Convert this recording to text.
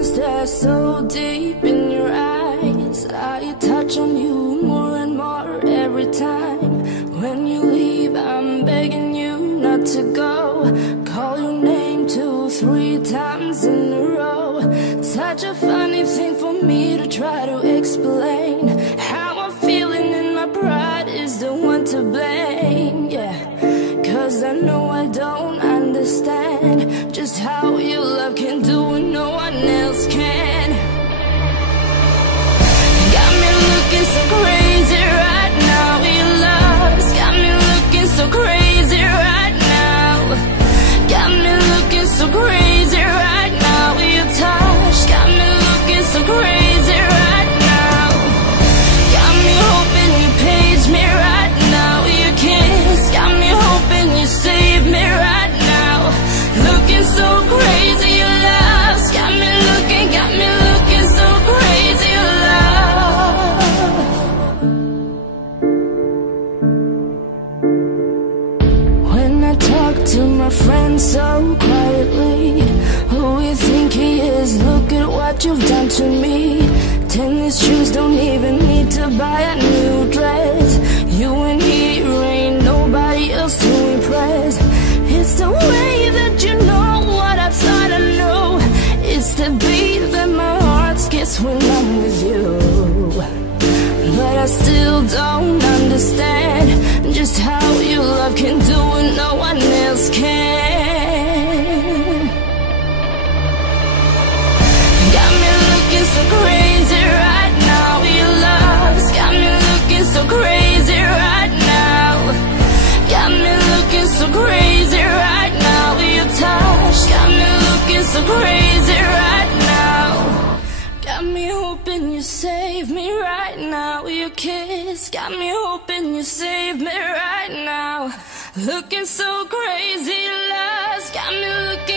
Is there so deep in your eyes? I touch on you more and more every time. When you leave, I'm begging you not to go. Call your name 2, 3 times in a row. Such a funny thing for me to try to explain. How I'm feeling and my pride is the one to blame. Yeah, 'cause I know I don't understand just how your love can do what no one else can. Got me looking so crazy right now. Your love's got me looking so crazy right now. Got me looking so crazy right now. Your touch got me looking so crazy right now. Got me hoping you page me right now. Your kiss got me hoping you save me right now. Looking so crazy, your love's got me looking so crazy, your love. When I talk to my friends so quietly, who you think he is? Look at what you've done to me. Tennis shoes, don't even need to buy a new dress. You and he ain't nobody else to impress. It's the way that you know what I thought I knew. It's the beat that my heart skips when I'm with you. But I still don't understand just how your love can do what no one else can. Got me looking so crazy right now. Your love's got me looking so crazy right now. Got me looking so crazy right now. Your touch got me looking so crazy right now. Got me hoping you save me right now. Your kiss got me hoping you save me right now. Looking so crazy, love's got me looking